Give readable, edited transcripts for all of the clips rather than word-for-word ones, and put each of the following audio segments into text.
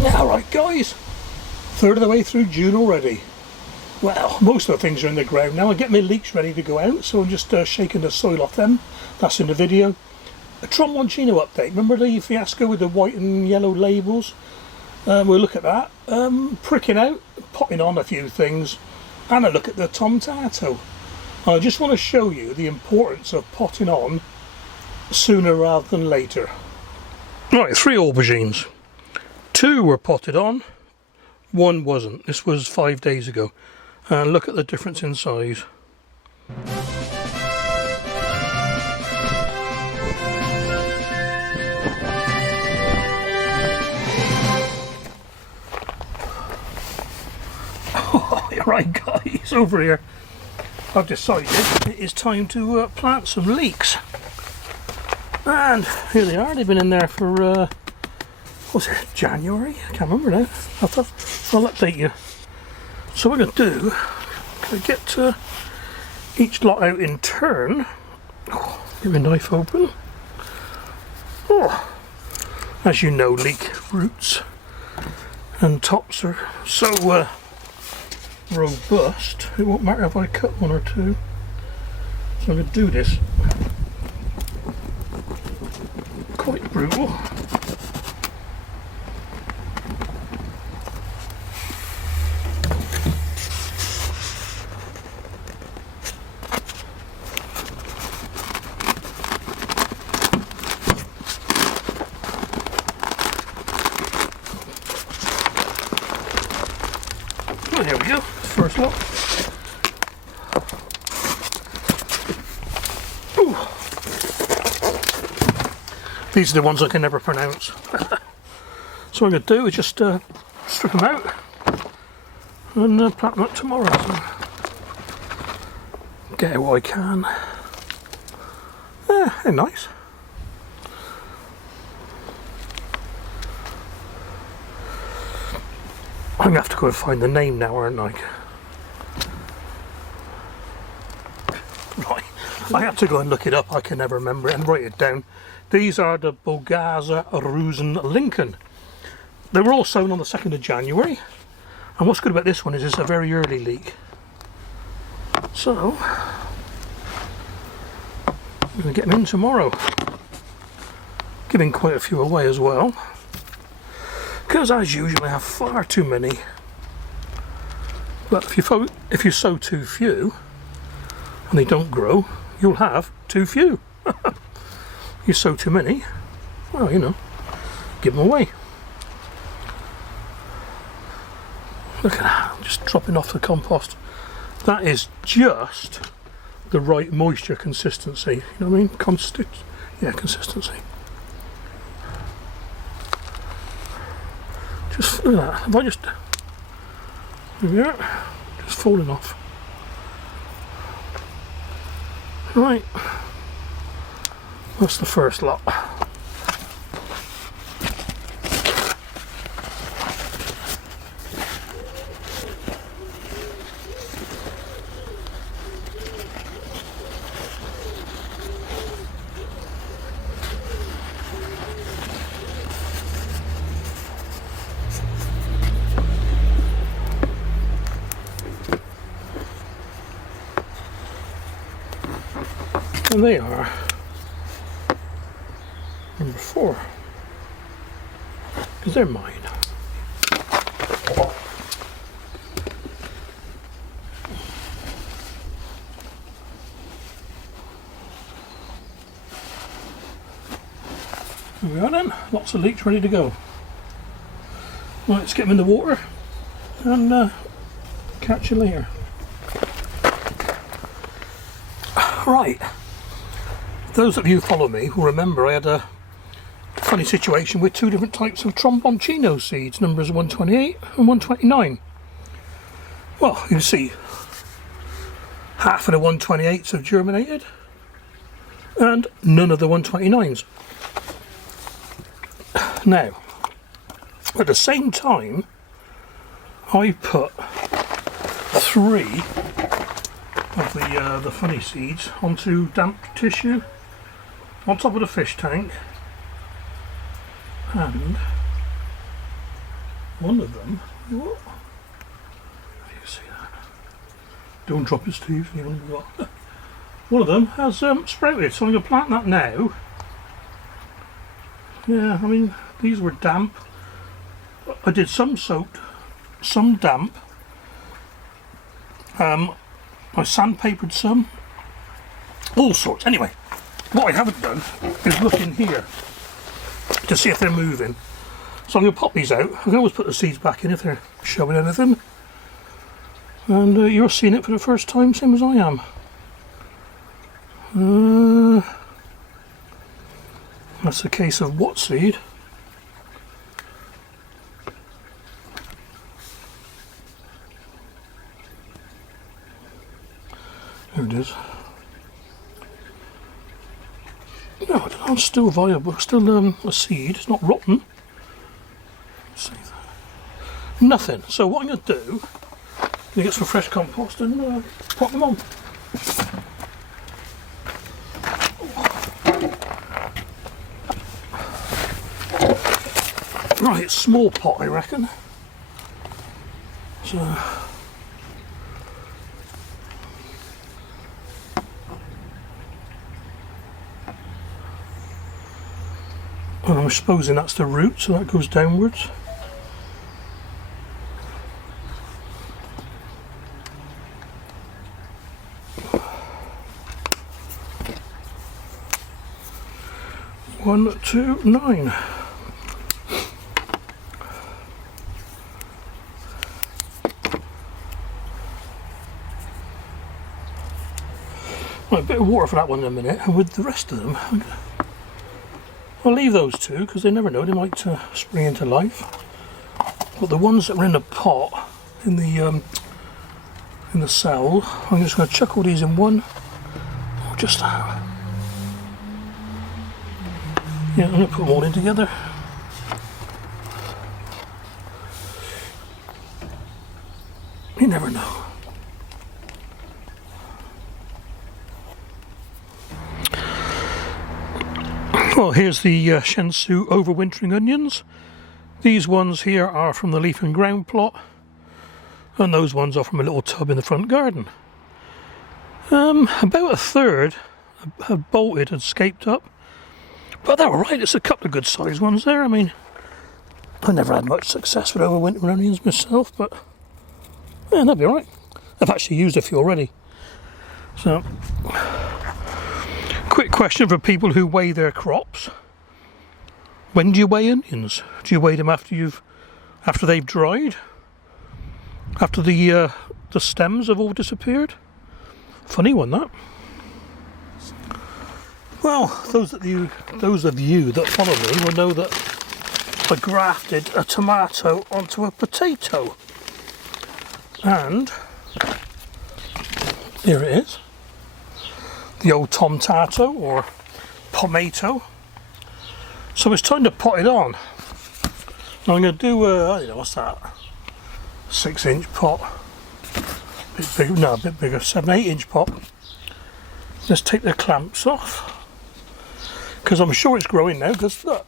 Yeah, alright guys, third of the way through June already. Well, most of the things are in the ground now. I get my leeks ready to go out, so I'm just shaking the soil off them. That's in the video. A Tromboncino update. Remember the fiasco with the white and yellow labels? We'll look at that. Pricking out, potting on a few things, and a look at the Tomtato. I just want to show you the importance of potting on sooner rather than later. Right, 3 aubergines. 2 were potted on, 1 wasn't. This was 5 days ago. And look at the difference in size. Right guys, over here I've decided it is time to plant some leeks. And here they are. They've been in there for was it January? I can't remember now. I'll update you. So what I'm going to do, I'm going to get each lot out in turn. Oh, get my knife open. Oh, as you know, leek roots and tops are so robust, it won't matter if I cut 1 or 2. So I'm going to do this quite brutal. Oh, there we go, first lot. Ooh. These are the ones I can never pronounce. So what I'm going to do is just strip them out and plant them up tomorrow. So get out what I can. Yeah, they're nice. I'm going to have to go and find the name now, aren't I? Right, I have to go and look it up. I can never remember it and write it down. These are the Bogaza Rusen Lincoln. They were all sown on the 2nd of January. And what's good about this one is it's a very early leek. So, we're going to get them in tomorrow. Giving quite a few away as well. Because as usual I have far too many. But if you sow too few and they don't grow, you'll have too few. You sow too many, well, you know, give them away. Look at that, just dropping off the compost. That is just the right moisture consistency. You know what I mean? Consistency. Just look at that. If I just, there we are, just falling off. Right, that's the first lot. And they are number 4, because they're mine. There we are then, lots of leeks ready to go. Right, let's get them in the water and catch you later. Right. Those of you who follow me will remember I had a funny situation with 2 different types of Tromboncino seeds, numbers 128 and 129. Well, you can see half of the 128s have germinated and none of the 129s. Now, at the same time, I put 3 of the funny seeds onto damp tissue on top of the fish tank, and one of them, what? You see that? Don't drop his teeth. One of them has sprouted, so I'm going to plant that now. Yeah, I mean, these were damp. I did some soaked, some damp. I sandpapered some. All sorts. Anyway, what I haven't done is look in here to see if they're moving. So I'm going to pop these out. I can always put the seeds back in if they're showing anything. And you're seeing it for the first time, same as I am. That's a case of what seed? There it is. No, I don't know, it's still viable, still a seed, it's not rotten. Let's see that. Nothing. So what I'm going to do, I'm going to get some fresh compost and pop them on. Right, small pot I reckon. So and I'm supposing that's the root, so that goes downwards. One, 2, 9. Right, a bit of water for that one in a minute, and with the rest of them, I'll leave those two because they never know, they might spring into life. But the ones that were in the pot, in the cell, I'm just going to chuck all these in one, or just that. Yeah, I'm going to put them all in together. You never know. Well, here's the Shensu overwintering onions. These ones here are from the leaf and ground plot, and those ones are from a little tub in the front garden. About a third have bolted and escaped up, but they're alright. It's a couple of good sized ones there. I mean, I never had much success with overwintering onions myself, but yeah, they'll be alright. I've actually used a few already. So, quick question for people who weigh their crops. When do you weigh onions? Do you weigh them after they've dried? After the stems have all disappeared? Funny one, that. Well, those of you that follow me will know that I grafted a tomato onto a potato. And here it is. The old tomtato or pomato. So it's time to pot it on. Now I'm going to do I don't know, what's that? 6-inch pot. A bit bigger, no, a bit bigger, 7-8-inch pot. Let's take the clamps off. Because I'm sure it's growing now, because look,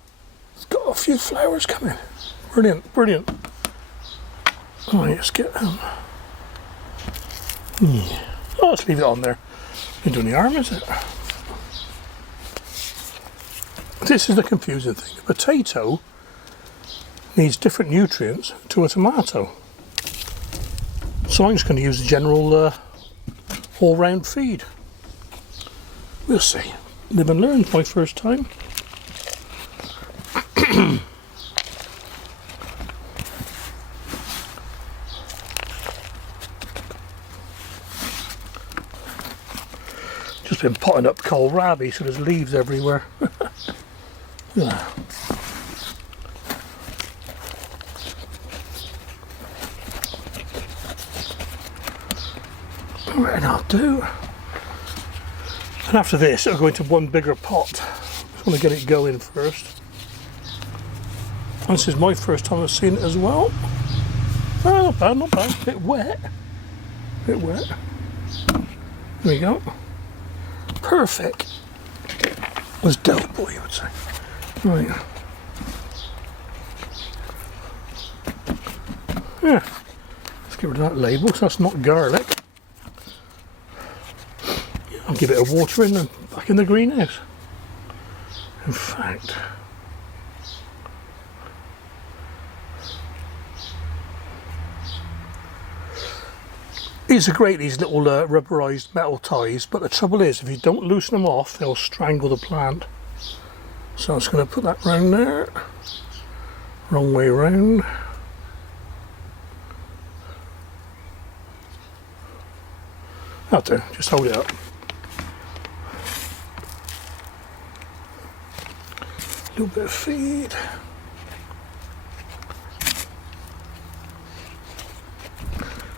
it's got a few flowers coming. Brilliant, brilliant. Alright, let's get them. Yeah. Oh, let's leave it on there. Ain't doing the arm, is it? This is the confusing thing. A potato needs different nutrients to a tomato. So I'm just going to use the general all-round feed. We'll see. Live and learn, my first time. Just been potting up kohlrabi, so there's leaves everywhere. Yeah. Right, I'll do. And after this, it'll go into one bigger pot. Just want to get it going first. And this is my first time I've seen it as well. Oh, not bad, not bad. A bit wet. A bit wet. There we go. Perfect. Was dope, what you would say. Right. Yeah, let's get rid of that label, so that's not garlic. I'll give it a watering and back in the greenhouse. In fact, these are great, these little rubberized metal ties, but the trouble is if you don't loosen them off they'll strangle the plant. So I'm just going to put that round there, wrong way round. That'll do, just hold it up. A little bit of feed.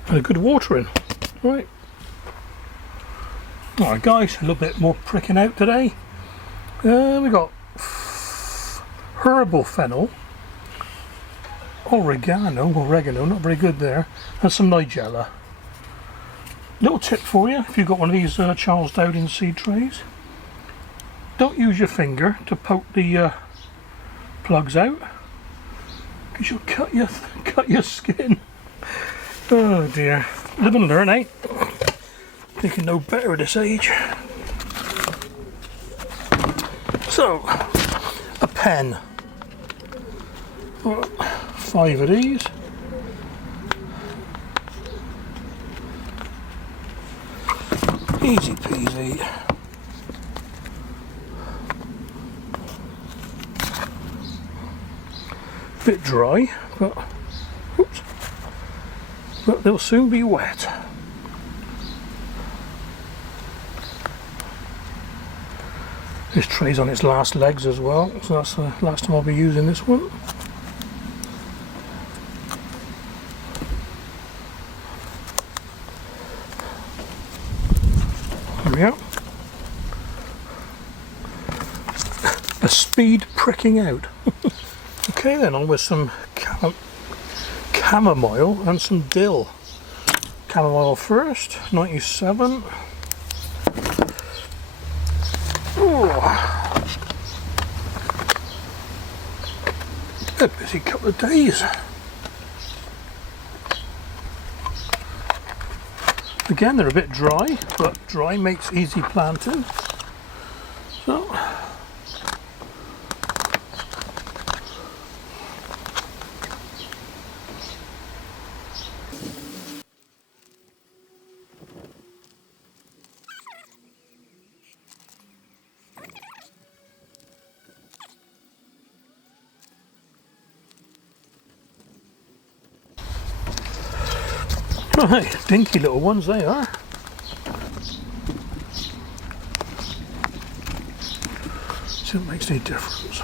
And a good watering. Right. Alright guys, a little bit more pricking out today. We got herbal fennel, oregano, not very good there, and some nigella. Little tip for you, if you've got one of these Charles Dowding seed trays, don't use your finger to poke the plugs out, because you'll cut your skin. Oh dear, live and learn, eh? Thinking no better at this age. So, a pen. 5 of these. Easy peasy. Bit dry, but oops, but they'll soon be wet. This tray's on its last legs as well, so that's the last time I'll be using this one. There we go. A speed pricking out. Okay then, on with some chamomile and some dill. Chamomile first, 97. A busy couple of days. Again, they're a bit dry, but dry makes easy planting. So, right, dinky little ones they are. See what makes any difference.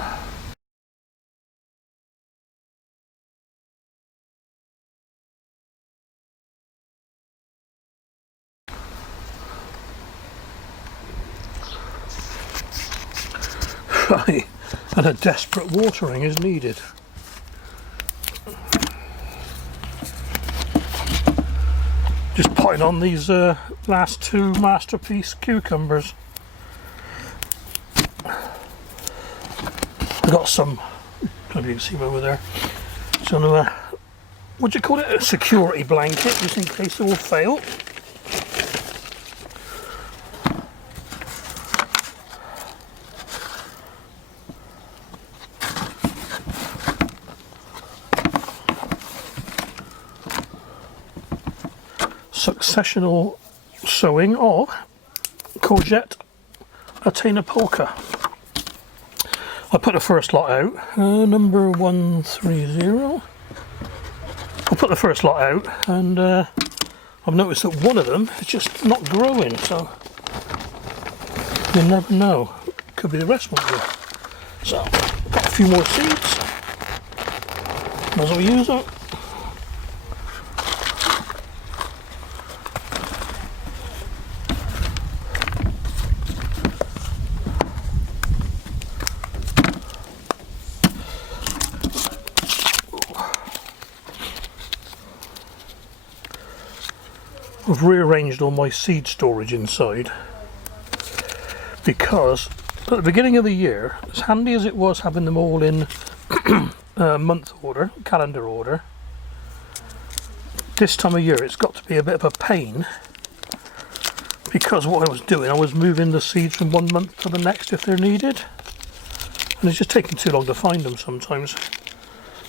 Right, and a desperate watering is needed. Just putting on these last 2 masterpiece cucumbers. I've got some, maybe you can see them over there, some what do you call it, a security blanket, just in case they all fail. Successional sowing of courgette Atena polka. I put the first lot out, number 130. I put the first lot out, and I've noticed that one of them is just not growing, so you never know. Could be the rest won't grow. So, got a few more seeds. Might as well use them. I've rearranged all my seed storage inside because at the beginning of the year, as handy as it was having them all in month order, calendar order, This time of year it's got to be a bit of a pain, because what I was doing, I was moving the seeds from one month to the next if they're needed, and it's just taking too long to find them sometimes.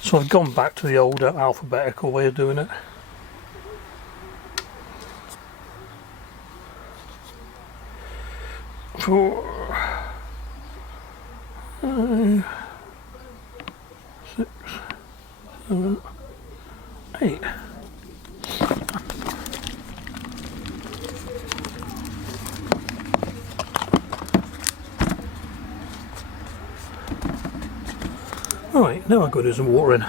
So I've gone back to the older alphabetical way of doing it. Four, 5, 6, 7, 8. Right, now I've got to do some watering.